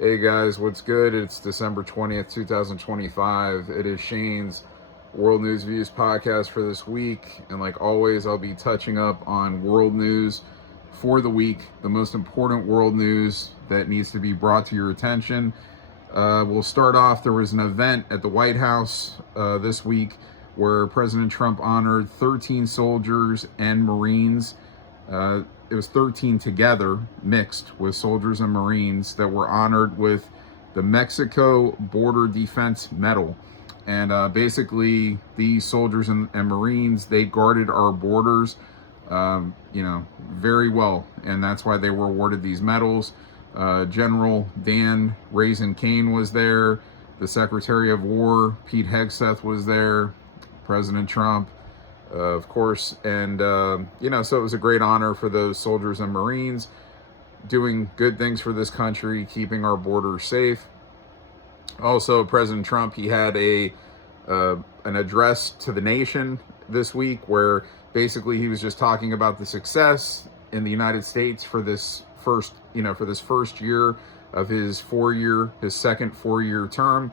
Hey guys, what's good? It's December 20th, 2025. It is Shane's World News Views podcast for this week. And like always, I'll be touching up on world news for the week, the most important world news that needs to be brought to your attention. We'll start off. There was an event at the White House this week where President Trump honored 13 soldiers and Marines. It was 13 together, mixed with soldiers and Marines, that were honored with the Mexico Border Defense Medal. And basically, these soldiers and Marines, they guarded our borders, very well. And that's why they were awarded these medals. General Dan Raisin Kane was there. The Secretary of War, Pete Hegseth, was there. President Trump, of course. And, so it was a great honor for those soldiers and Marines doing good things for this country, keeping our borders safe. Also, President Trump, he had an address to the nation this week where basically he was just talking about the success in the United States for this first year of his second 4-year term,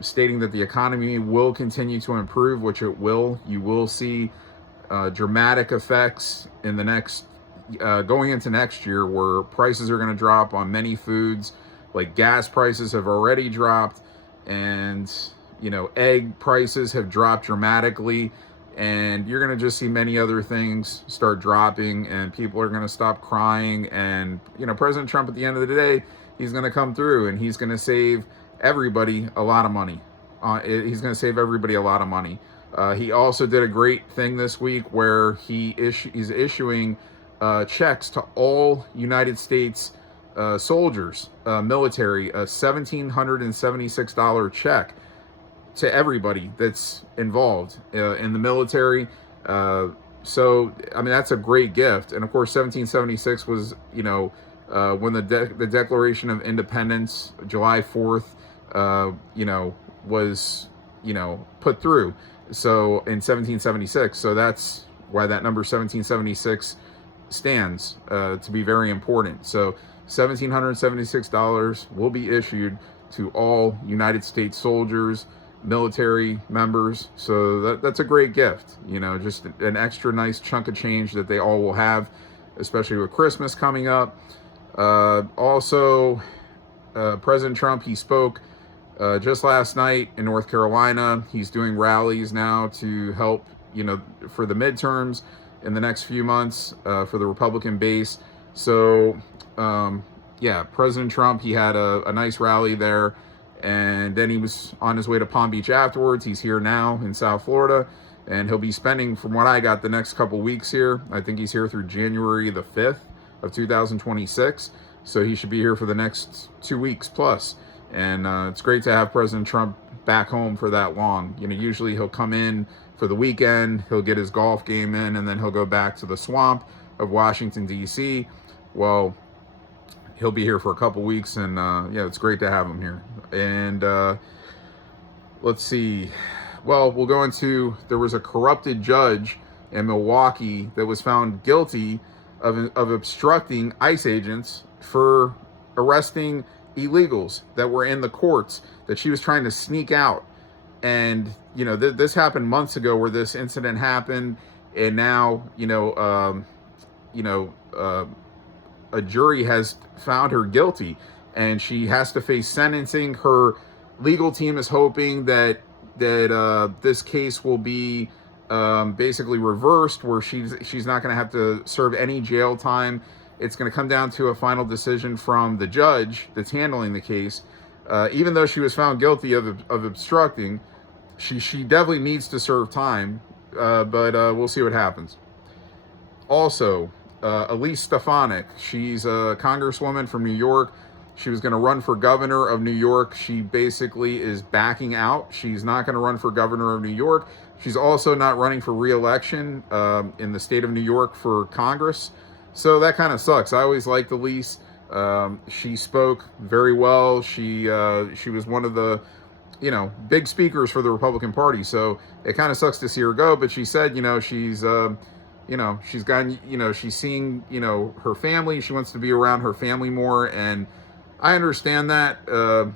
stating that the economy will continue to improve, which it will. You will see dramatic effects in the next, going into next year, where prices are going to drop on many foods. Like gas prices have already dropped, and egg prices have dropped dramatically, and you're going to just see many other things start dropping, and people are going to stop crying. And President Trump, at the end of the day, he's going to come through and he's going to save everybody a lot of money. He's going to save everybody a lot of money. He also did a great thing this week where he's issuing checks to all United States soldiers, military, a $1,776 check to everybody that's involved in the military. So, that's a great gift. And of course, 1776 was, when the Declaration of Independence, July 4th, was, put through. So in 1776, so that's why that number 1776 stands to be very important. So $1,776 will be issued to all United States soldiers, military members. So that's a great gift, just an extra nice chunk of change that they all will have, especially with Christmas coming up. Also, President Trump, he spoke just last night in North Carolina. He's doing rallies now to help, for the midterms in the next few months for the Republican base. So, President Trump, he had a nice rally there, and then he was on his way to Palm Beach afterwards. He's here now in South Florida, and he'll be spending, from what I got, the next couple weeks here. I think he's here through January the 5th of 2026. So he should be here for the next 2 weeks plus. And it's great to have President Trump back home for that long. Usually he'll come in for the weekend, he'll get his golf game in, and then he'll go back to the swamp of Washington, D.C. Well, he'll be here for a couple weeks, and it's great to have him here. And let's see. Well, we'll go into, there was a corrupted judge in Milwaukee that was found guilty of obstructing ICE agents for arresting illegals that were in the courts that she was trying to sneak out. And this happened months ago, where this incident happened, and now a jury has found her guilty, and she has to face sentencing. Her legal team is hoping that this case will be basically reversed, where she's not going to have to serve any jail time. It's going to come down to a final decision from the judge that's handling the case. Even though she was found guilty of obstructing, she definitely needs to serve time, but we'll see what happens. Also, Elise Stefanik, she's a congresswoman from New York. She was going to run for governor of New York. She basically is backing out. She's not going to run for governor of New York. She's also not running for re-election in the state of New York for Congress. So that kind of sucks. I always liked Elise. She spoke very well. She was one of the big speakers for the Republican Party. So it kind of sucks to see her go. But she said, she's she's gotten, she's seeing, her family. She wants to be around her family more. And I understand that.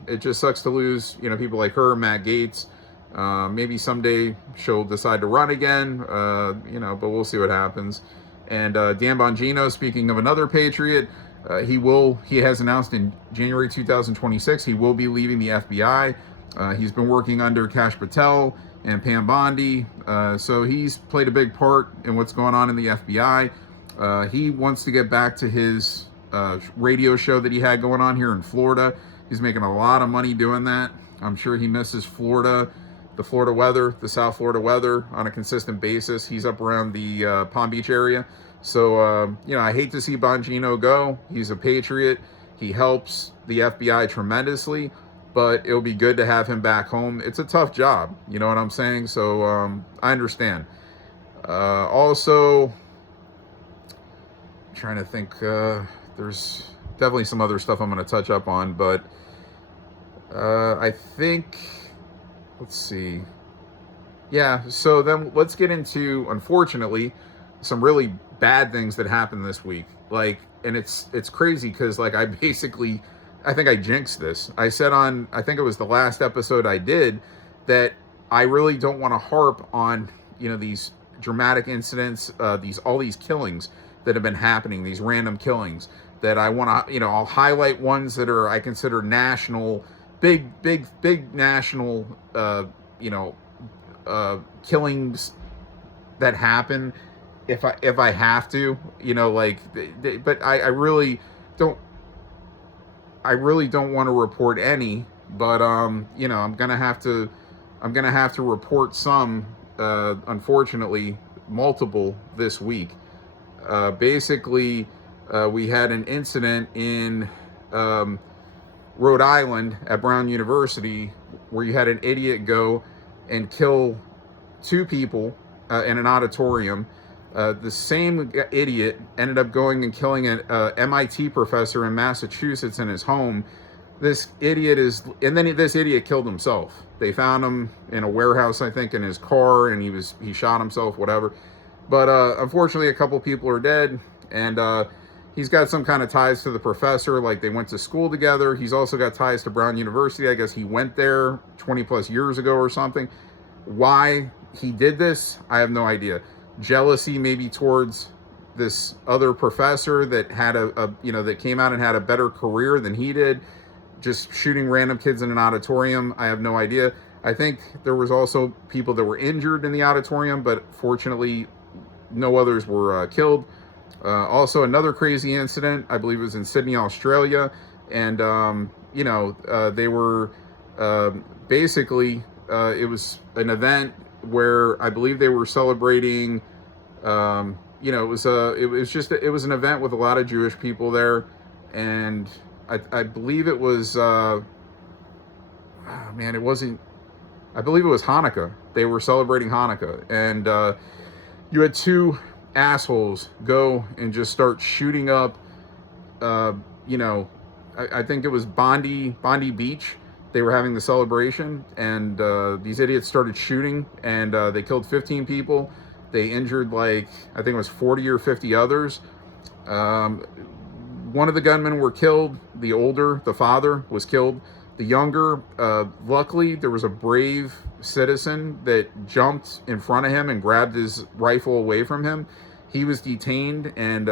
It just sucks to lose, people like her, Matt Gaetz. Maybe someday she'll decide to run again, but we'll see what happens. And Dan Bongino, speaking of another Patriot, he has announced in January 2026 he will be leaving the FBI. He's been working under Kash Patel and Pam Bondi, so he's played a big part in what's going on in the FBI. He wants to get back to his radio show that he had going on here in Florida. He's making a lot of money doing that. I'm sure he misses Florida, the Florida weather, the South Florida weather on a consistent basis. He's up around the Palm Beach area. So, I hate to see Bongino go. He's a Patriot. He helps the FBI tremendously, but it'll be good to have him back home. It's a tough job. You know what I'm saying? So, I understand. Also, trying to think, there's definitely some other stuff I'm going to touch up on, but I think, let's see. Yeah, so then let's get into, unfortunately, some really bad things that happened this week. And it's crazy because, I think I jinxed this. I said on, I think it was the last episode I did, that I really don't want to harp on, these dramatic incidents, all these killings that have been happening, these random killings, that I want to, I'll highlight ones that are, I consider national, big national, killings that happen if I have to, but I really don't want to report any, but I'm gonna have to report some, unfortunately, multiple this week. Basically, we had an incident in Rhode Island at Brown University where you had an idiot go and kill two people in an auditorium. The same idiot ended up going and killing an MIT professor in Massachusetts in his home. This idiot killed himself. They found him in a warehouse, I think, in his car, and he shot himself, whatever. But unfortunately, a couple people are dead, and he's got some kind of ties to the professor, like they went to school together. He's also got ties to Brown University. I guess he went there 20 plus years ago or something. Why he did this, I have no idea. Jealousy maybe towards this other professor that had that came out and had a better career than he did. Just shooting random kids in an auditorium, I have no idea. I think there was also people that were injured in the auditorium, but fortunately no others were killed. Also, another crazy incident, I believe it was in Sydney, Australia, and they were basically it was an event where I believe they were celebrating. It was an event with a lot of Jewish people there, and I believe it was. It wasn't. I believe it was Hanukkah. They were celebrating Hanukkah, and you had two assholes go and just start shooting up. I think it was Bondi Beach. They were having the celebration, and these idiots started shooting, and they killed 15 people. They injured, I think it was 40 or 50 others. One of the gunmen were killed. The father, was killed. The younger, luckily, there was a brave citizen that jumped in front of him and grabbed his rifle away from him. He was detained, and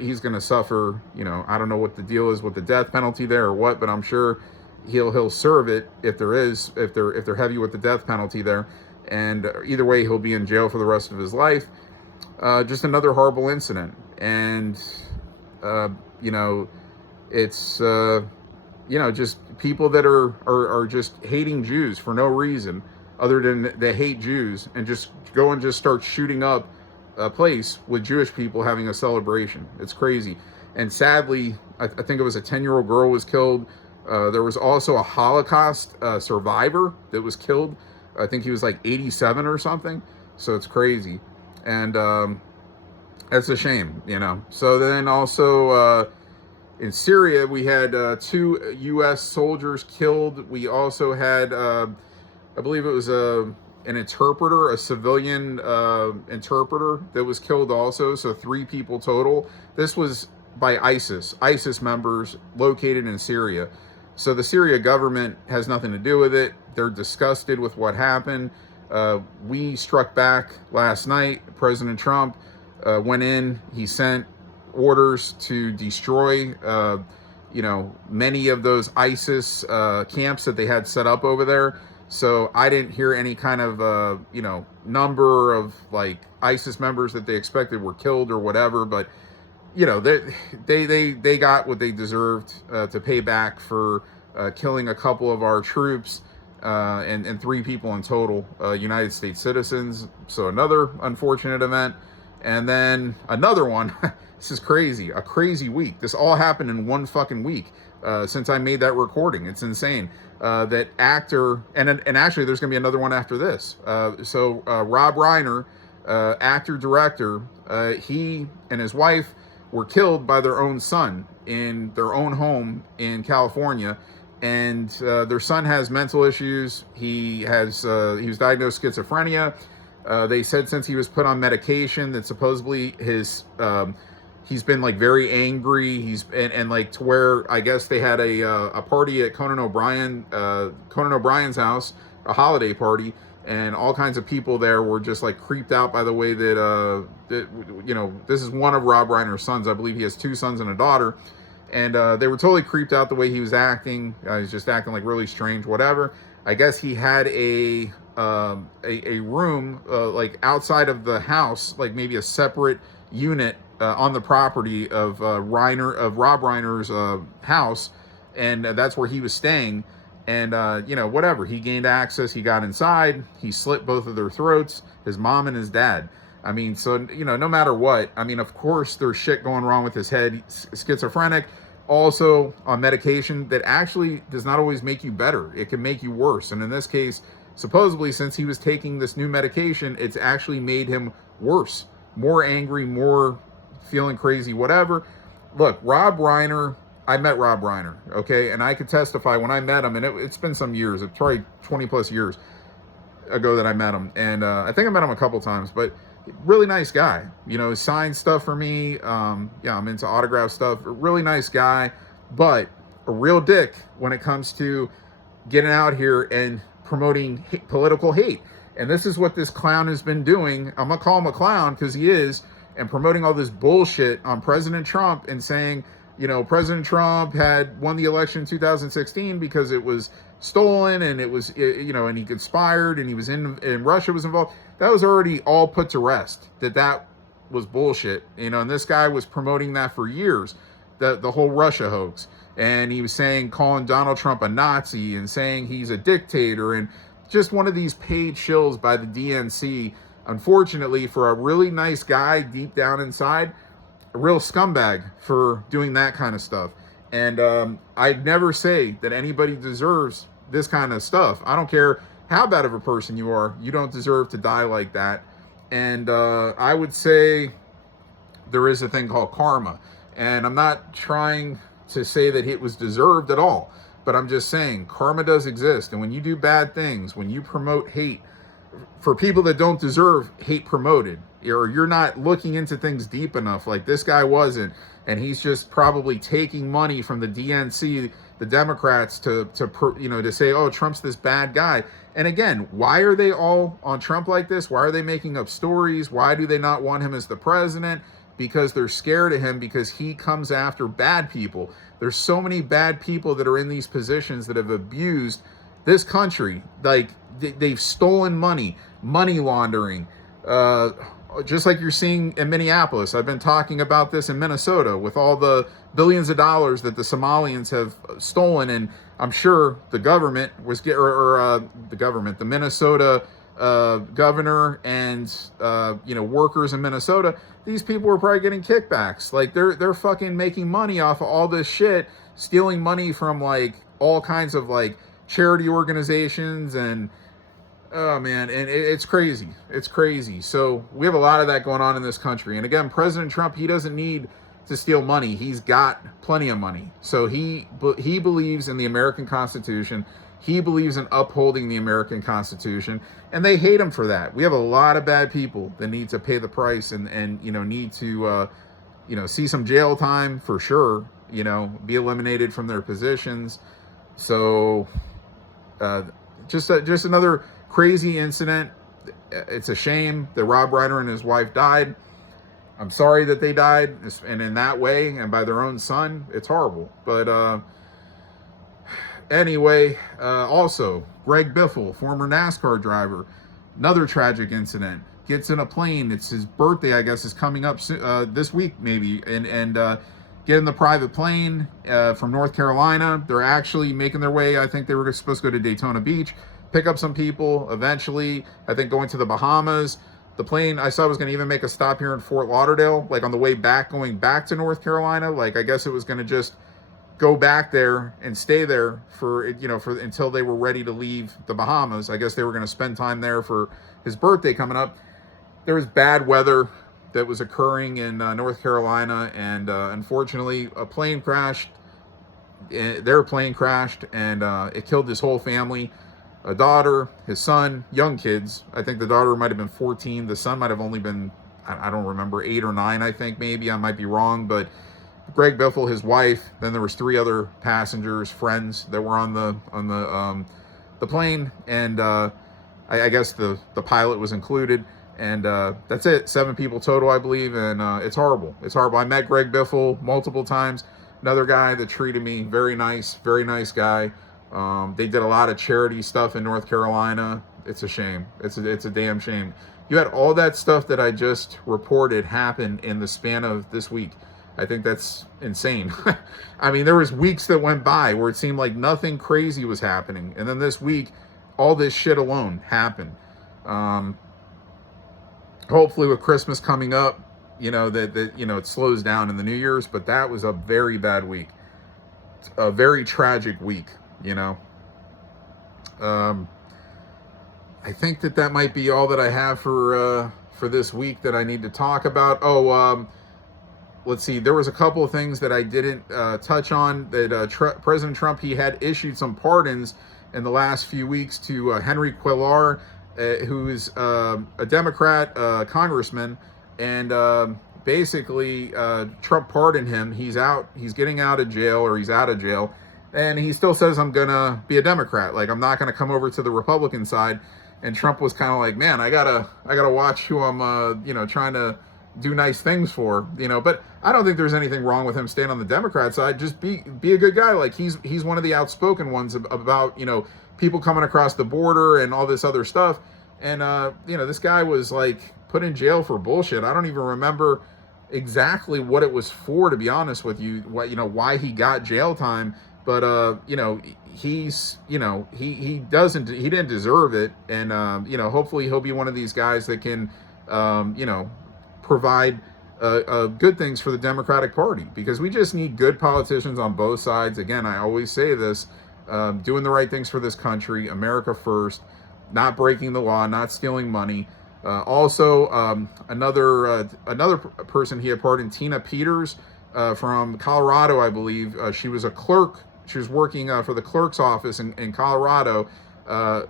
he's going to suffer. I don't know what the deal is with the death penalty there or what, but I'm sure he'll serve it if they're heavy with the death penalty there. And either way, he'll be in jail for the rest of his life. Just another horrible incident, and it's just people that are just hating Jews for no reason other than they hate Jews, and just go and just start shooting up a place with Jewish people having a celebration. It's crazy. And sadly, I think it was a 10-year-old girl was killed. There was also a Holocaust survivor that was killed. I think he was 87 or something. So it's crazy. And that's a shame, So then also in Syria, we had 2 U.S. soldiers killed. We also had, I believe it was an interpreter, a civilian interpreter that was killed also. So 3 people total. This was by ISIS members located in Syria. So the Syria government has nothing to do with it. They're disgusted with what happened. We struck back last night. President Trump went in. He sent orders to destroy, many of those ISIS camps that they had set up over there. So I didn't hear any kind of, number of like ISIS members that they expected were killed or whatever. But they got what they deserved to pay back for killing a couple of our troops and 3 people in total, United States citizens. So another unfortunate event. And then another one. This is crazy. A crazy week. This all happened in one fucking week since I made that recording. It's insane. That actor, and actually there's going to be another one after this. So Rob Reiner, actor, director, he and his wife were killed by their own son in their own home in California. And their son has mental issues. He was diagnosed schizophrenia. They said since he was put on medication that supposedly he's been like very angry. He's and like to where I guess they had a party at Conan O'Brien's house, a holiday party, and all kinds of people there were just like creeped out by the way that this is one of Rob Reiner's sons. I believe he has 2 sons and a daughter, and they were totally creeped out the way he was acting. He was just acting like really strange, whatever. I guess he had a room like outside of the house, like maybe a separate unit on the property of Rob Reiner's house, and that's where he was staying. And whatever, he gained access. He got inside. He slit both of their throats, his mom and his dad. I mean, so no matter what. I mean, of course, there's shit going wrong with his head. He's schizophrenic, also on medication that actually does not always make you better. It can make you worse. And in this case, supposedly, since he was taking this new medication, it's actually made him worse, more angry, more feeling crazy, whatever. Look, Rob Reiner, I met Rob Reiner, okay? And I could testify when I met him, and it's been some years, it's probably 20 plus years ago that I met him. And I think I met him a couple times, but really nice guy. He signed stuff for me. I'm into autograph stuff. Really nice guy, but a real dick when it comes to getting out here and promoting political hate. And this is what this clown has been doing. I'm going to call him a clown because he is, and promoting all this bullshit on President Trump and saying, President Trump had won the election in 2016 because it was stolen and it was, and he conspired and he was and Russia was involved. That was already all put to rest, that was bullshit, and this guy was promoting that for years, the whole Russia hoax. And he was calling Donald Trump a Nazi and saying he's a dictator and just one of these paid shills by the DNC. Unfortunately, for a really nice guy deep down inside, a real scumbag for doing that kind of stuff. And I'd never say that anybody deserves this kind of stuff. I don't care how bad of a person you are. You don't deserve to die like that. And I would say there is a thing called karma. And I'm not trying to say that it was deserved at all, but I'm just saying karma does exist. And when you do bad things, when you promote hate for people that don't deserve hate promoted, or you're not looking into things deep enough, like this guy wasn't, and he's just probably taking money from the DNC, the Democrats, to say, oh, Trump's this bad guy. And again, why are they all on Trump like this? Why are they making up stories? Why do they not want him as the president? Because they're scared of him, because he comes after bad people. There's so many bad people that are in these positions that have abused this country. Like, they've stolen money laundering, just like you're seeing in Minneapolis. I've been talking about this in Minnesota with all the billions of dollars that the Somalians have stolen, and I'm sure the government was the Minnesota governor and workers in Minnesota. These people were probably getting kickbacks. Like they're fucking making money off of all this shit, stealing money from like all kinds of like charity organizations, and oh man, and it's crazy. It's crazy. So we have a lot of that going on in this country. And again, President Trump, he doesn't need to steal money. He's got plenty of money. So he believes in the American Constitution. He believes in upholding the American Constitution, and they hate him for that. We have a lot of bad people that need to pay the price and need to see some jail time for sure, be eliminated from their positions. So just another crazy incident. It's a shame that Rob Reiner and his wife died. I'm sorry that they died, and in that way, and by their own son. It's horrible. But anyway, also, Greg Biffle, former NASCAR driver, another tragic incident. Gets in a plane. It's his birthday, I guess, is coming up this week, maybe, and get in the private plane from North Carolina. They're actually making their way. I think they were supposed to go to Daytona Beach, pick up some people. Eventually, I think going to the Bahamas. The plane I saw was going to even make a stop here in Fort Lauderdale, like on the way back, going back to North Carolina. Like, I guess it was going to just go back there and stay there for until they were ready to leave the Bahamas. I guess they were going to spend time there for his birthday coming up. There was bad weather that was occurring in North Carolina, and unfortunately, a plane crashed. Their plane crashed, and it killed his whole family. A daughter, his son, young kids. I think the daughter might have been 14. The son might have only been, I don't remember, 8 or 9, I think, maybe. I might be wrong, but Greg Biffle, his wife, then there was 3 other passengers, friends that were on the plane, and I guess the pilot was included. And that's it. 7 people total, I believe, and it's horrible. It's horrible. I met Greg Biffle multiple times. Another guy that treated me very nice guy. They did a lot of charity stuff in North Carolina. It's a shame. It's a damn shame. You had all that stuff that I just reported happen in the span of this week. I think that's insane. I mean, there was weeks that went by where it seemed like nothing crazy was happening, and then this week, all this shit alone happened. Hopefully, with Christmas coming up, that it slows down in the New Year's. But that was a very bad week, a very tragic week. I think that might be all that I have for this week that I need to talk about. Let's see. There was a couple of things that I didn't touch on. That President Trump, he had issued some pardons in the last few weeks to Henry Cuellar, who's a Democrat congressman, and basically Trump pardoned him. He's getting out of jail, or he's out of jail. And he still says, I'm going to be a Democrat. Like, I'm not going to come over to the Republican side. And Trump was kind of like, man, I gotta watch who I'm, trying to do nice things for, But I don't think there's anything wrong with him staying on the Democrat side. Just be a good guy. Like, he's one of the outspoken ones about, people coming across the border and all this other stuff. And, this guy was, like, put in jail for bullshit. I don't even remember exactly what it was for, to be honest with you, why he got jail time. But he didn't deserve it, and hopefully he'll be one of these guys that can provide good things for the Democratic Party, because we just need good politicians on both sides. Again, I always say this, doing the right things for this country, America first, not breaking the law, not stealing money. Also, another person he had pardoned, Tina Peters, from Colorado, I believe. She was a clerk. She was working for the clerk's office in Colorado to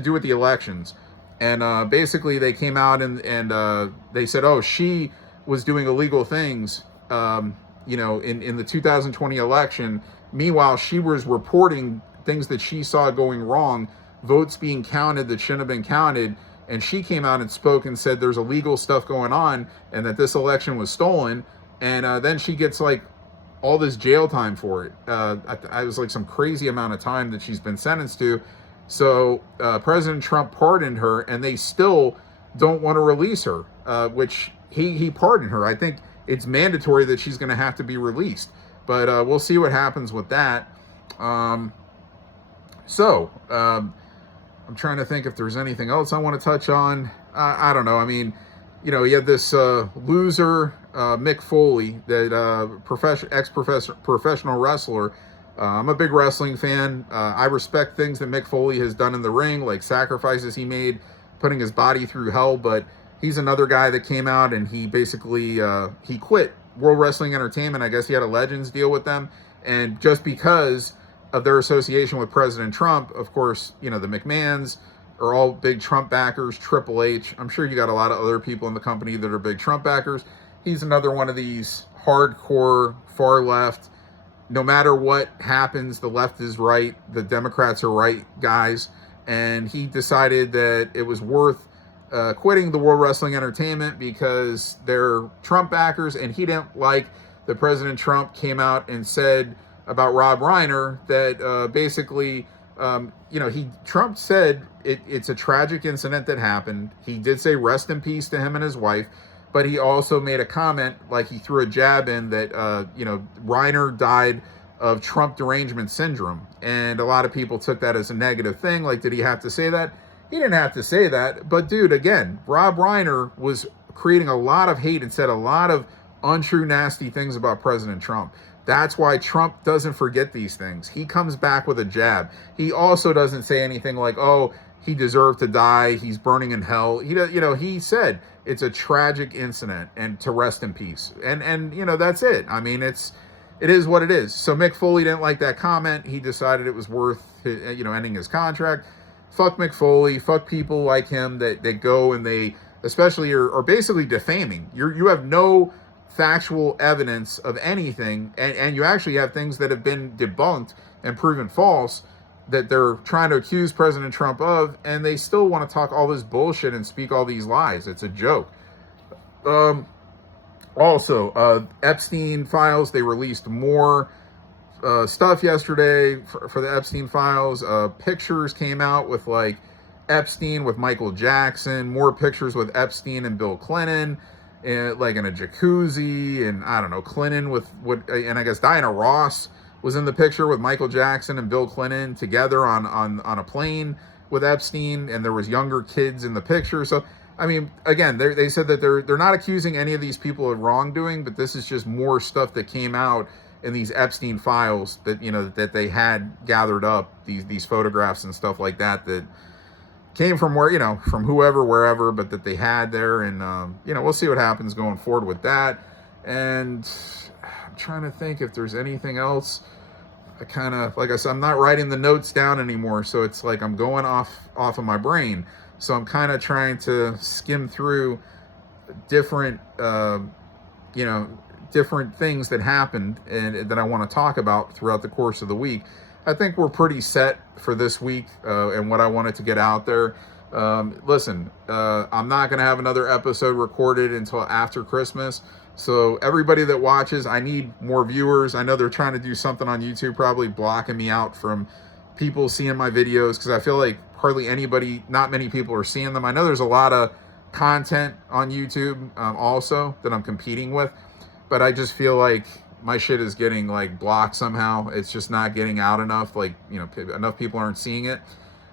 do with the elections. And basically they came out and they said, oh, she was doing illegal things, in the 2020 election. Meanwhile, she was reporting things that she saw going wrong, votes being counted that shouldn't have been counted. And she came out and spoke and said there's illegal stuff going on and that this election was stolen. And then she gets like all this jail time for it. I was like some crazy amount of time that she's been sentenced to. So President Trump pardoned her, and they still don't want to release her, which he pardoned her. I think it's mandatory that she's going to have to be released. But we'll see what happens with that. I'm trying to think if there's anything else I want to touch on. I don't know. I mean, you had this loser, Mick Foley, that ex-professional wrestler. I'm a big wrestling fan. I respect things that Mick Foley has done in the ring, like sacrifices he made, putting his body through hell. But he's another guy that came out and he basically he quit World Wrestling Entertainment. I guess he had a Legends deal with them, and just because of their association with President Trump, of course, the McMahons are all big Trump backers. Triple H, I'm sure you got a lot of other people in the company that are big Trump backers. he's another one of these hardcore far left. No matter what happens, the left is right, the Democrats are right guys. And he decided that it was worth quitting the World Wrestling Entertainment because they're Trump backers, and he didn't like that President Trump came out and said about Rob Reiner that basically, Trump said it's a tragic incident that happened. He did say rest in peace to him and his wife, but he also made a comment, like he threw a jab in that, Reiner died of Trump derangement syndrome. And a lot of people took that as a negative thing. Like, did he have to say that? He didn't have to say that. But dude, again, Rob Reiner was creating a lot of hate and said a lot of untrue, nasty things about President Trump. That's why Trump doesn't forget these things. He comes back with a jab. He also doesn't say anything like, oh, he deserved to die, he's burning in hell. He said it's a tragic incident and to rest in peace. And that's it. I mean, it is what it is. So Mick Foley didn't like that comment. He decided it was worth, ending his contract. Fuck Mick Foley. Fuck people like him that go and they especially are basically defaming. You have no factual evidence of anything, and you actually have things that have been debunked and proven false that they're trying to accuse President Trump of, and they still want to talk all this bullshit and speak all these lies. It's a joke. Also, Epstein files, they released more stuff yesterday for the Epstein files. Pictures came out with like Epstein with Michael Jackson, more pictures with Epstein and Bill Clinton, like in a jacuzzi, and I don't know, Clinton and I guess Diana Ross was in the picture with Michael Jackson and Bill Clinton together on a plane with Epstein, and there was younger kids in the picture. So, I mean, again, they said that they're not accusing any of these people of wrongdoing, but this is just more stuff that came out in these Epstein files that, that they had gathered up, these photographs and stuff like that came from from whoever, wherever, but that they had there. And, we'll see what happens going forward with that. And I'm trying to think if there's anything else. I kind of, like I said, I'm not writing the notes down anymore. So it's like I'm going off of my brain. So I'm kind of trying to skim through different, different things that happened and that I want to talk about throughout the course of the week. I think we're pretty set for this week and what I wanted to get out there. Listen, I'm not going to have another episode recorded until after Christmas. So everybody that watches, I need more viewers. I know they're trying to do something on YouTube, probably blocking me out from people seeing my videos because I feel like not many people are seeing them. I know there's a lot of content on YouTube also that I'm competing with, but I just feel like my shit is getting like blocked somehow. It's just not getting out enough. Like, enough people aren't seeing it.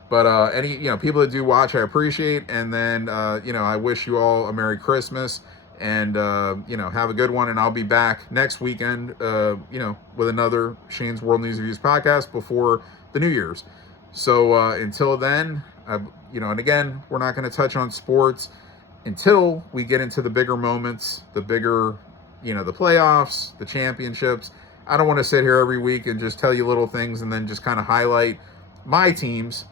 But any, people that do watch, I appreciate. And then, I wish you all a Merry Christmas and, have a good one. And I'll be back next weekend, with another Shane's World News Reviews podcast before the New Year's. So until then, and again, we're not going to touch on sports until we get into the bigger moments, the bigger, the playoffs, the championships. I don't want to sit here every week and just tell you little things and then just kind of highlight my teams.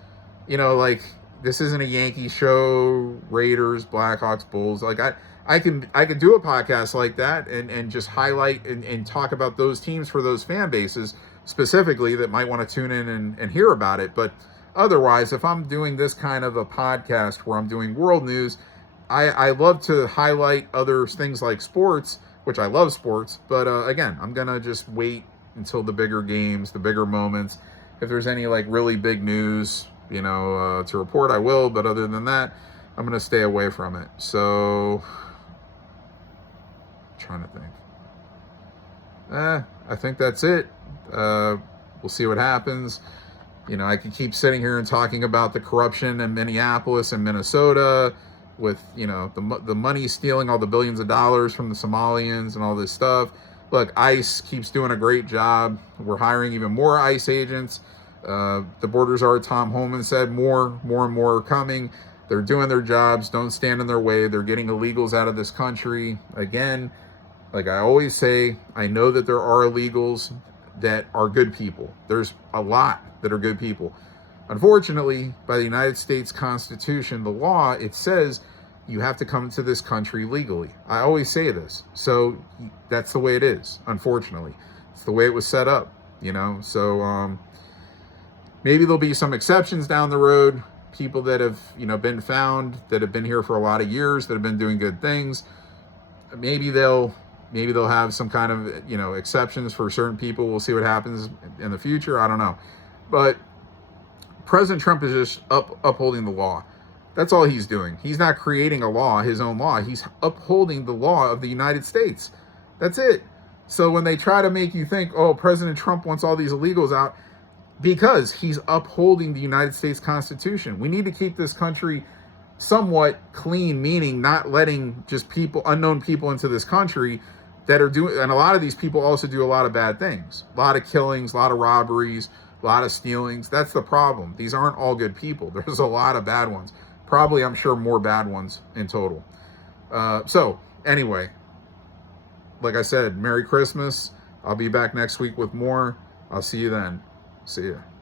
Like this isn't a Yankee show, Raiders, Blackhawks, Bulls. Like I can do a podcast like that and just highlight and talk about those teams for those fan bases specifically that might want to tune in and hear about it. But otherwise, if I'm doing this kind of a podcast where I'm doing world news, I love to highlight other things like sports, which I love sports. But again, I'm going to just wait until the bigger games, the bigger moments. If there's any like really big news, to report, I will. But other than that, I'm going to stay away from it. So, I'm trying to think. I think that's it. We'll see what happens. I could keep sitting here and talking about the corruption in Minneapolis and Minnesota with, the money stealing all the billions of dollars from the Somalians and all this stuff. Look, ICE keeps doing a great job. We're hiring even more ICE agents. The Border Czar Tom Homan said more and more are coming. They're doing their jobs. Don't stand in their way. They're getting illegals out of this country. Again, like I always say, I know that there are illegals that are good people. There's a lot that are good people. Unfortunately, by the United States Constitution, the law, it says you have to come to this country legally. I always say this. So that's the way it is, unfortunately. It's the way it was set up, you know. So maybe there'll be some exceptions down the road. People that have, you know, been found, that have been here for a lot of years, that have been doing good things. Maybe they'll have some kind of, you know, exceptions for certain people. We'll see what happens in the future. I don't know. But President Trump is just upholding the law. That's all he's doing. He's not creating a law, his own law. He's upholding the law of the United States. That's it. So when they try to make you think, oh, President Trump wants all these illegals out, because he's upholding the United States Constitution. We need to keep this country somewhat clean, meaning not letting just unknown people into this country that are doing, and a lot of these people also do a lot of bad things. A lot of killings, a lot of robberies, a lot of stealings. That's the problem. These aren't all good people. There's a lot of bad ones. Probably, I'm sure, more bad ones in total. So, anyway, like I said, Merry Christmas. I'll be back next week with more. I'll see you then. See ya.